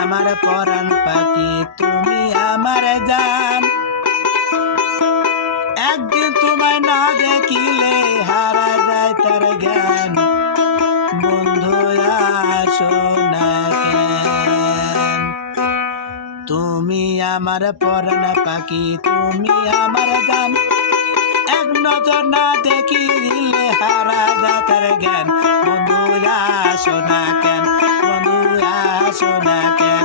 আমার পরাণ পাখি, তুমি আমার জান। একদিন তোমায় না দেখিলে হারা যায় তার জ্ঞান। বন্ধু আসো না কেন? তুমি আমার পরাণ পাখি, তুমি আমার জান। এক নজর না দেখিলে হারা যায় তার জ্ঞান। বন্ধু আসো না কেন? বন্ধু আসো না কেন?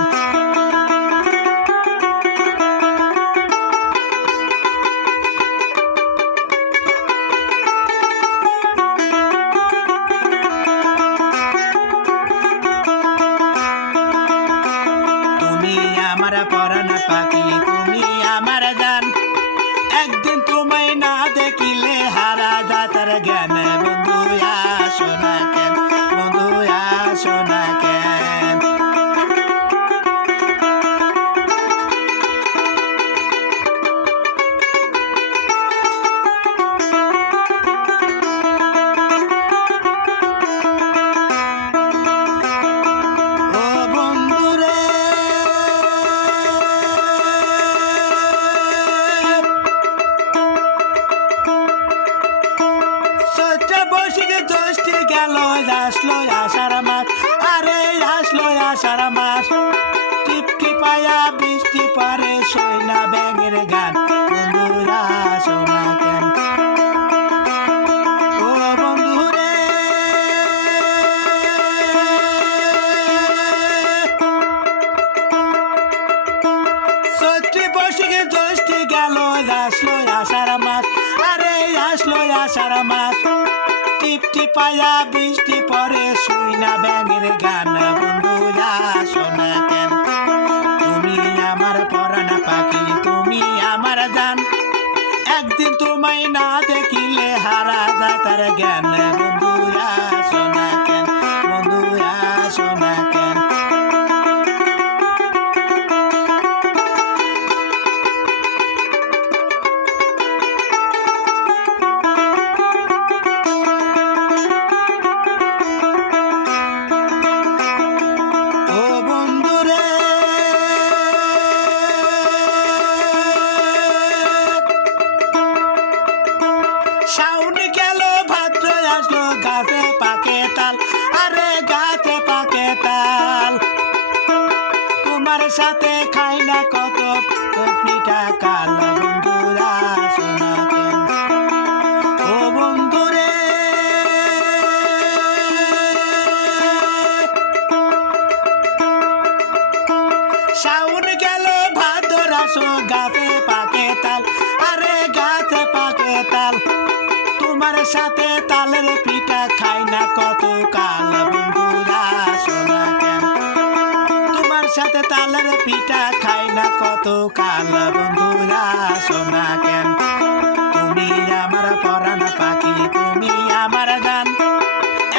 তুমি আমার পরাণ পাখি, তুমি আমার জান। একদিন তোমায় না দেখিলে হারা যায় তার জ্ঞান। বন্ধু আসো না কেন? বন্ধু আসো না কেন? ও বন্ধুরে, চৈত্র বৈশাখে জ্যৈষ্ঠ গেল, আসলো আষাঢ় মাস। আরে আসলো আষাঢ় মাস। টিপটিপায়া বৃষ্টি পরে, সইনা ব্যাঙের গান। বন্ধু আসো না কেন? ও বন্ধুরে, চৈত্র বৈশাখে জ্যৈষ্ঠ গেল, আসলো আষাঢ় মাস। আরে আসলো আষাঢ় মাস। টিপটিপায়া বৃষ্টি পরে, শুইনা ব্যাঙের গান। বন্ধু আসো না কেন? তুমি আমার পরাণ পাখি, তুমি আমার জান। একদিন তোমায় না দেখিলে হারা যায় তার জ্ঞান। বন্ধু আসো না কেন? বন্ধু আসো না কেন? ও বন্ধুরে, শাওন গেল ভাদ্র আসলো, গাছে পাকে তাল। আরে গাছে পাকে তাল। তোমার সাথে খাই না কত পিঠা কাল। বন্ধু আসো না কেন? ও বন্ধুরে, শাওন গেল ভাদ্র আসো, গাছে পাকে তাল। আরে গাছে পাকে তাল। তোমার সাথে তালের পিঠা খাই না কত কাল। বন্ধু আসো না কেন? তোমার সাথে তালের পিঠা খাই না কত কাল। বন্ধু আসো না কেন? তুমি আমার পরাণ পাখি, তুমি আমার জান।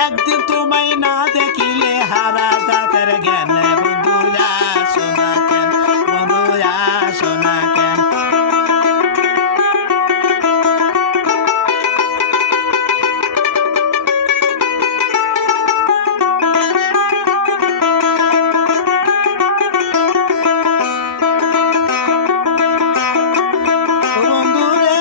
একদিন তোমায় না দেখিলে হারা যায় তার জ্ঞান। বন্ধু আসো না কেন? বন্ধু আসো না কেন? ও বন্ধুরে,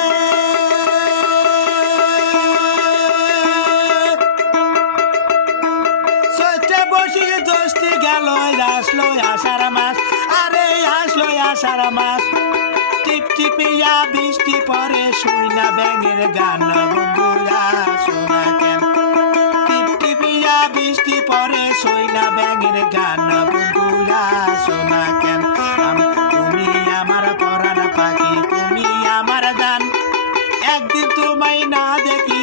চৈত্র বৈশাখে জ্যৈষ্ঠ গেল, আসলো আষাঢ় মাস। আরে আসলো আষাঢ় মাস। টিপটিপিয়া বৃষ্টি পরে, শুইনা ব্যাঙের গান। বন্ধু আসো না কেন? টিপটিপিয়া বৃষ্টি পরে, শুইনা ব্যাঙের গান। বন্ধু আসো না কেন? তুমি আমার পরাণ পাখি, তুমি আমার জান। একদিন তোমায় না দেখি